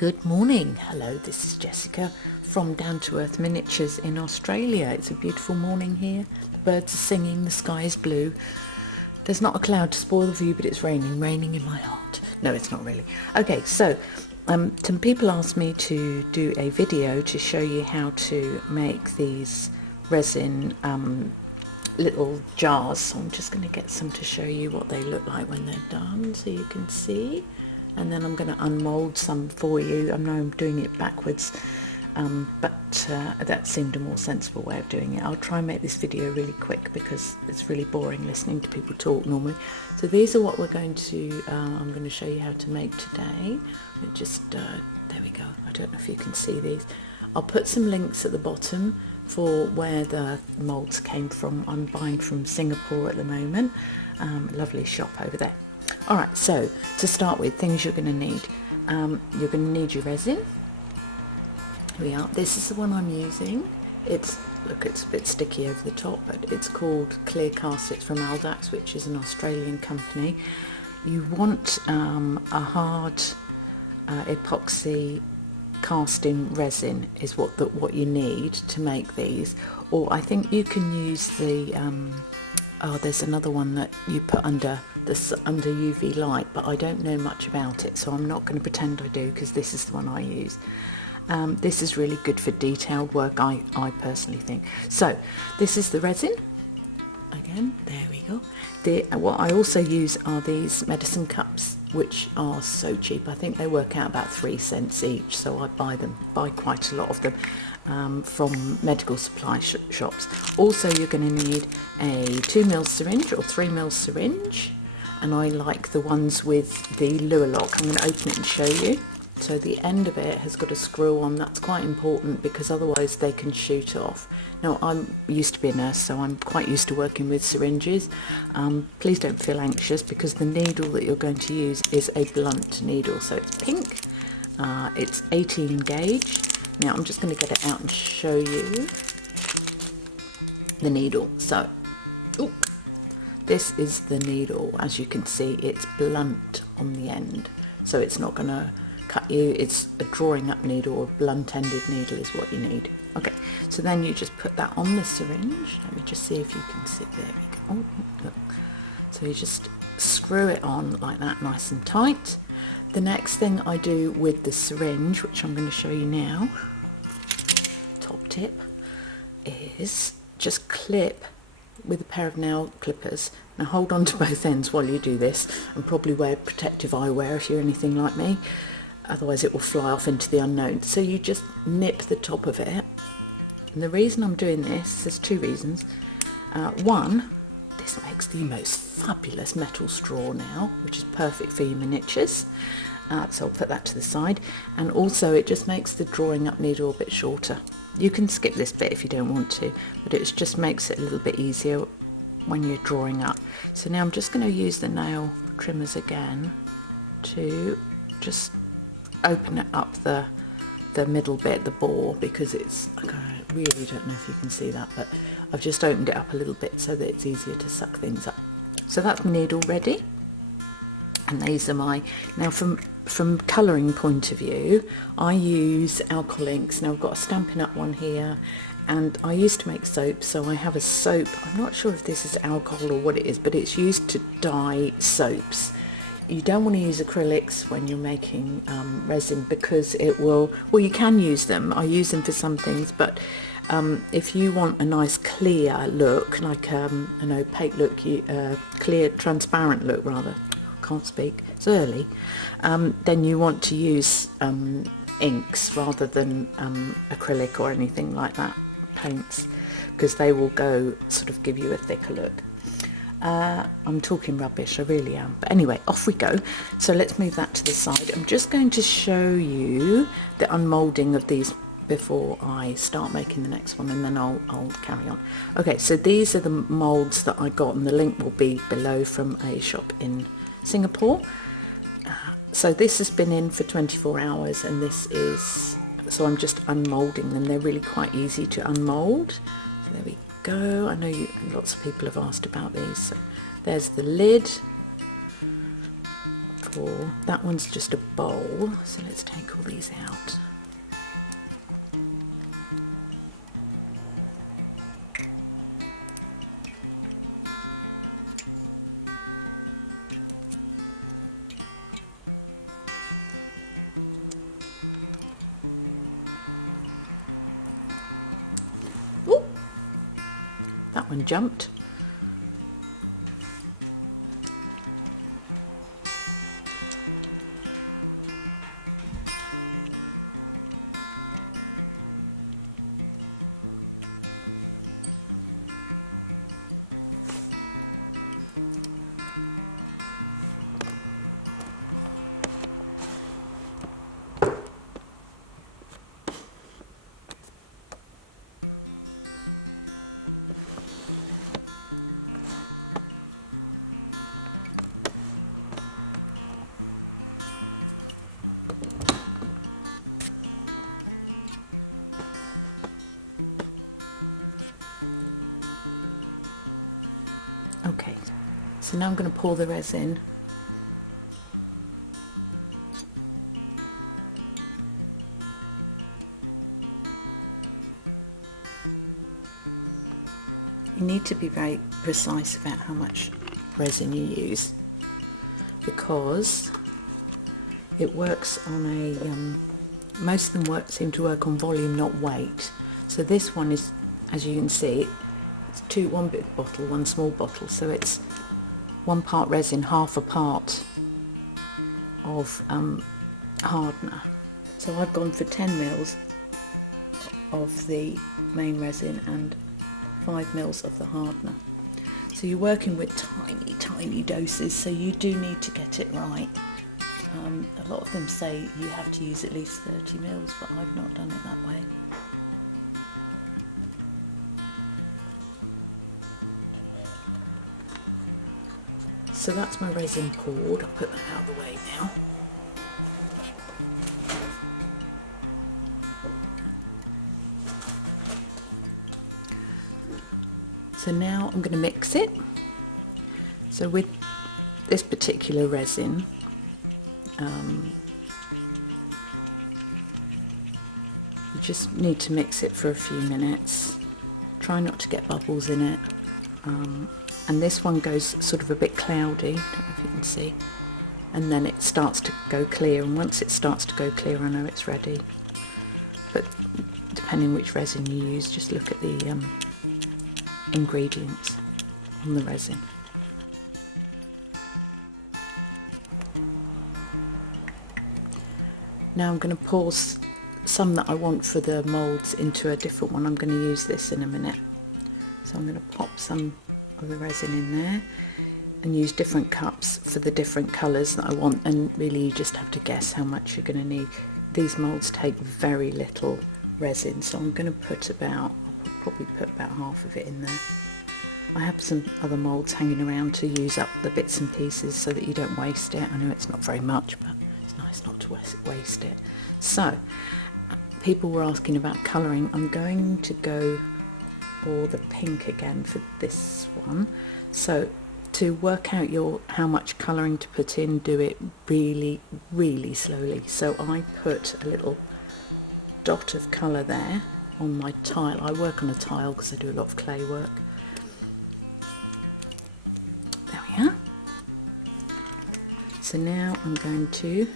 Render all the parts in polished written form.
Good morning. Hello, this is Jessica from Down to Earth Miniatures in Australia. It's a beautiful morning here. The birds are singing, the sky is blue. There's not a cloud to spoil the view, but it's raining in my heart. No, it's not really. Okay, so some people asked me to do a video to show you how to make these resin little jars. So I'm just going to get some to show you what they look like when they're done so you can see. And then I'm going to unmould some for you. I know I'm doing it backwards, but that seemed a more sensible way of doing it. I'll try and make this video really quick because it's really boring listening to people talk normally. So these are what we're going to, I'm going to show you how to make today. There we go. I don't know if you can see these. I'll put some links at the bottom for where the moulds came from. I'm buying from Singapore at the moment. Lovely shop over there. Alright, so to start with, things you're going to need. You're going to need your resin. Here we are. This is the one I'm using. Look, it's a bit sticky over the top, but it's called Clear Cast. It's from Aldax, which is an Australian company. You want a hard epoxy casting resin is what you need to make these. Or I think you can use the there's another one that you put under UV light, but I don't know much about it, so I'm not going to pretend I do because this is the one I use. This is really good for detailed work, I personally think. So this is the resin. Again, there we go. What I also use are these medicine cups, which are so cheap. I think they work out about 3 cents each, so I buy quite a lot of them from medical supply shops. Also, you're going to need a 2mm syringe or 3mm syringe, and I like the ones with the luer lock. I'm going to open it and show you. So the end of it has got a screw on. That's quite important because otherwise they can shoot off. Now, I used to be a nurse, so I'm quite used to working with syringes. Please don't feel anxious because the needle that you're going to use is a blunt needle. So it's pink, it's 18 gauge. Now I'm just going to get it out and show you the needle. So, this is the needle. As you can see, it's blunt on the end, so it's not going to cut you. It's a drawing up needle or blunt-ended needle is what you need. Okay, so then you just put that on the syringe. Let me just see if you can see. There we go. Oh, look. So you just screw it on like that, nice and tight. The next thing I do with the syringe, which I'm going to show you now, top tip, is just clip with a pair of nail clippers. Now hold on to both ends while you do this, and probably wear protective eyewear if you're anything like me, otherwise it will fly off into the unknown. So you just nip the top of it, and the reason I'm doing this, there's 2 reasons. One, this makes the most fabulous metal straw now, which is perfect for your miniatures, so I'll put that to the side, and also it just makes the drawing up needle a bit shorter. You can skip this bit if you don't want to, but it just makes it a little bit easier when you're drawing up. So now I'm just going to use the nail trimmers again to just open it up the middle bit, the bore, because I really don't know if you can see that, but I've just opened it up a little bit so that it's easier to suck things up. So that's my needle ready, and these are my, now from colouring point of view, I use alcohol inks. Now I've got a Stampin' Up one here, and I used to make soap, so I have a soap. I'm not sure if this is alcohol or what it is, but it's used to dye soaps. You don't want to use acrylics when you're making resin because it will, well, you can use them. I use them for some things, but if you want a nice clear look, like an opaque look, clear transparent look rather, can't speak, it's early, then you want to use inks rather than acrylic or anything like that, paints, because they will go sort of give you a thicker look. I'm talking rubbish, I really am, but anyway, off we go. So let's move that to the side. I'm just going to show you the unmoulding of these before I start making the next one, and then I'll carry on. Okay, so these are the moulds that I got, and the link will be below, from a shop in Singapore. So this has been in for 24 hours, and this is, so I'm just unmoulding them. They're really quite easy to unmould. So there we go. I know lots of people have asked about these. So there's the lid for, that one's just a bowl, so let's take all these out. Ooh, that one jumped. Okay, so now I'm going to pour the resin. You need to be very precise about how much resin you use, because it works on a, most of them seem to work on volume, not weight. So this one is, as you can see, it's one big bottle, one small bottle, so it's 1 part resin, half a part of hardener. So I've gone for 10 mils of the main resin and 5 mils of the hardener. So you're working with tiny doses, so you do need to get it right. A lot of them say you have to use at least 30 mils, but I've not done it that way. So that's my resin poured. I'll put that out of the way now. So now I'm going to mix it. So with this particular resin, you just need to mix it for a few minutes. Try not to get bubbles in it. And this one goes sort of a bit cloudy, I don't know if you can see, and then it starts to go clear, and once it starts to go clear I know it's ready. But depending which resin you use, just look at the ingredients on the resin. Now I'm going to pour some that I want for the moulds into a different one. I'm going to use this in a minute. So I'm going to pop some of the resin in there and use different cups for the different colours that I want, and really you just have to guess how much you're going to need. These moulds take very little resin, so I'm going to put about, I'll probably put about half of it in there. I have some other moulds hanging around to use up the bits and pieces so that you don't waste it. I know it's not very much, but it's nice not to waste it. So people were asking about colouring. I'm going to go for the pink again for this one. So to work out how much colouring to put in, do it really slowly. So I put a little dot of colour there on my tile. I work on a tile because I do a lot of clay work. There we are. So now I'm going to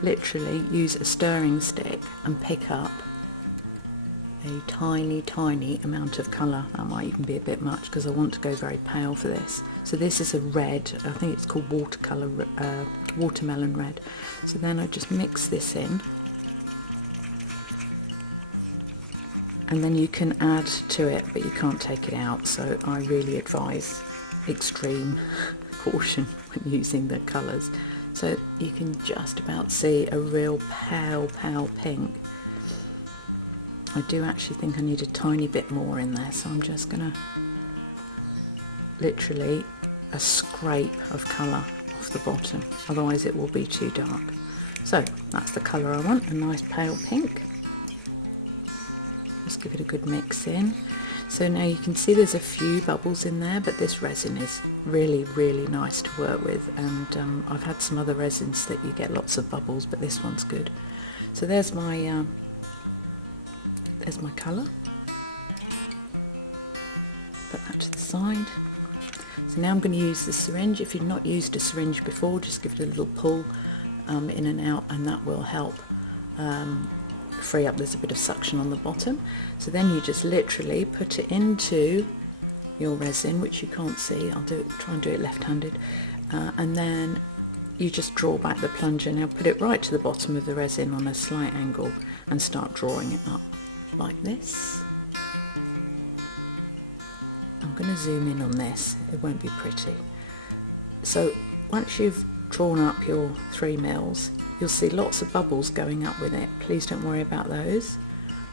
literally use a stirring stick and pick up a tiny amount of colour. That might even be a bit much because I want to go very pale for this. So this is a red, I think it's called watermelon red. So then I just mix this in, and then you can add to it but you can't take it out, so I really advise extreme caution when using the colours. So you can just about see a real pale pink. I do actually think I need a tiny bit more in there, so I'm just going to literally a scrape of colour off the bottom, otherwise it will be too dark. So that's the colour I want, a nice pale pink. Just give it a good mix in. So now you can see there's a few bubbles in there, but this resin is really, really nice to work with, and I've had some other resins that you get lots of bubbles, but this one's good. So there's my colour. Put that to the side. So now I'm going to use the syringe. If you've not used a syringe before, just give it a little pull in and out, and that will help free up. There's a bit of suction on the bottom. So then you just literally put it into your resin, which you can't see. I'll try and do it left-handed, and then you just draw back the plunger. Now put it right to the bottom of the resin on a slight angle and start drawing it up like this. I'm going to zoom in on this, it won't be pretty. So once you've drawn up your 3 mils, you'll see lots of bubbles going up with it. Please don't worry about those,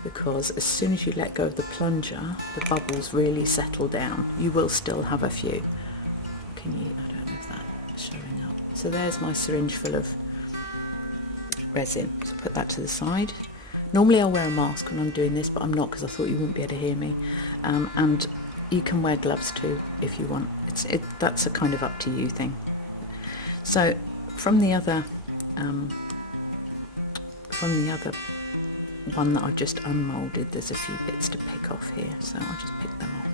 because as soon as you let go of the plunger, the bubbles really settle down. You will still have a few. I don't know if that's showing up. So there's my syringe full of resin. So put that to the side. Normally I'll wear a mask when I'm doing this, but I'm not, because I thought you wouldn't be able to hear me. And you can wear gloves too if you want. That's a kind of up to you thing. So from the other one that I've just unmoulded, there's a few bits to pick off here, so I'll just pick them off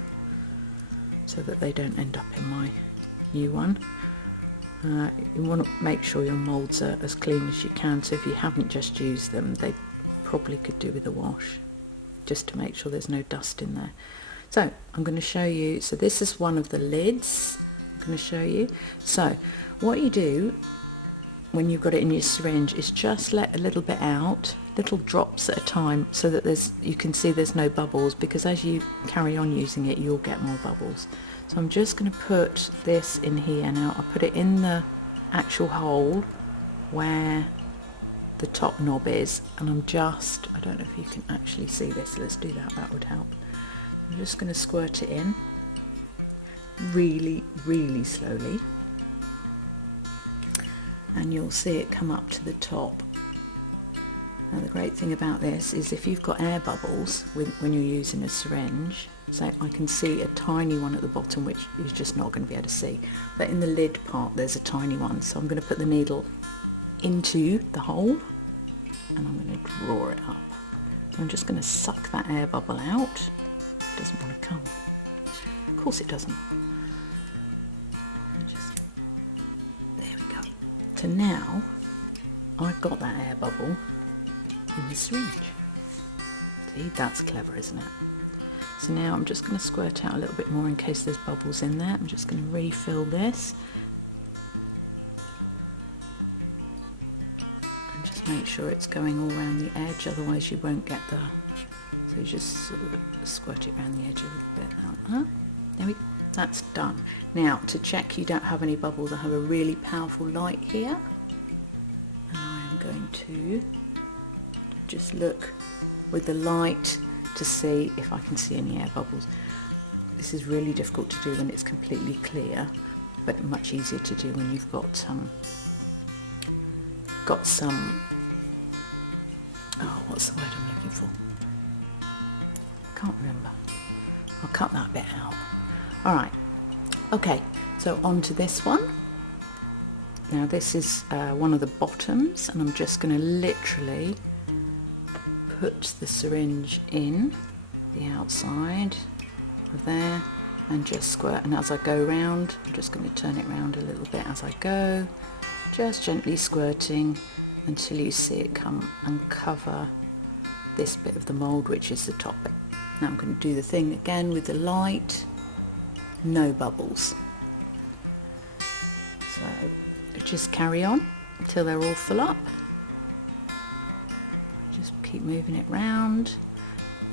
so that they don't end up in my new one. You want to make sure your moulds are as clean as you can, so if you haven't just used them, they probably could do with a wash, just to make sure there's no dust in there. So I'm going to show you, so this is one of the lids I'm going to show you. So what you do when you've got it in your syringe is just let a little bit out, little drops at a time, so that you can see there's no bubbles, because as you carry on using it you'll get more bubbles. So I'm just going to put this in here now. I'll put it in the actual hole where the top knob is, and I don't know if you can actually see this, let's do that, that would help. I'm just going to squirt it in really, really slowly, and you'll see it come up to the top. Now the great thing about this is if you've got air bubbles when you're using a syringe, so I can see a tiny one at the bottom which you're just not going to be able to see, but in the lid part there's a tiny one, so I'm going to put the needle into the hole and I'm going to draw it up. I'm just going to suck that air bubble out. It doesn't want to come. Of course it doesn't. There we go. So now I've got that air bubble in the syringe. See, that's clever, isn't it? So now I'm just going to squirt out a little bit more in case there's bubbles in there. I'm just going to refill this and just make sure it's going all around the edge, otherwise you won't get the, so you just sort of squirt it around the edge a little bit. There we go. That's done. Now to check you don't have any bubbles, I have a really powerful light here, and I am going to just look with the light to see if I can see any air bubbles. This is really difficult to do when it's completely clear, but much easier to do when you've got some oh, what's the word I'm looking for? Can't remember. I'll cut that bit out. Alright, okay, so on to this one. Now this is one of the bottoms, and I'm just going to literally put the syringe in the outside of there and just squirt, and as I go round I'm just going to turn it round a little bit as I go, just gently squirting until you see it come and cover this bit of the mould, which is the top bit. Now I'm going to do the thing again with the light, no bubbles. So just carry on until they're all full up. Just keep moving it round,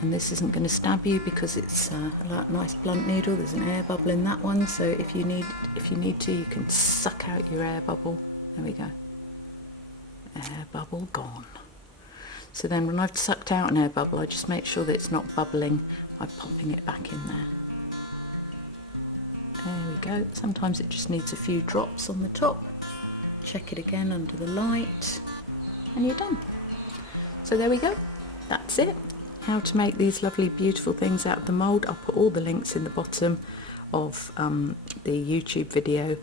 and this isn't going to stab you because it's a nice blunt needle. There's an air bubble in that one, so if you need to, you can suck out your air bubble. There we go. Air bubble gone. So then when I've sucked out an air bubble, I just make sure that it's not bubbling by popping it back in there. There we go. Sometimes it just needs a few drops on the top. Check it again under the light, and you're done. So there we go, that's it. how to make these lovely beautiful things out of the mould. I'll put all the links in the bottom of the YouTube video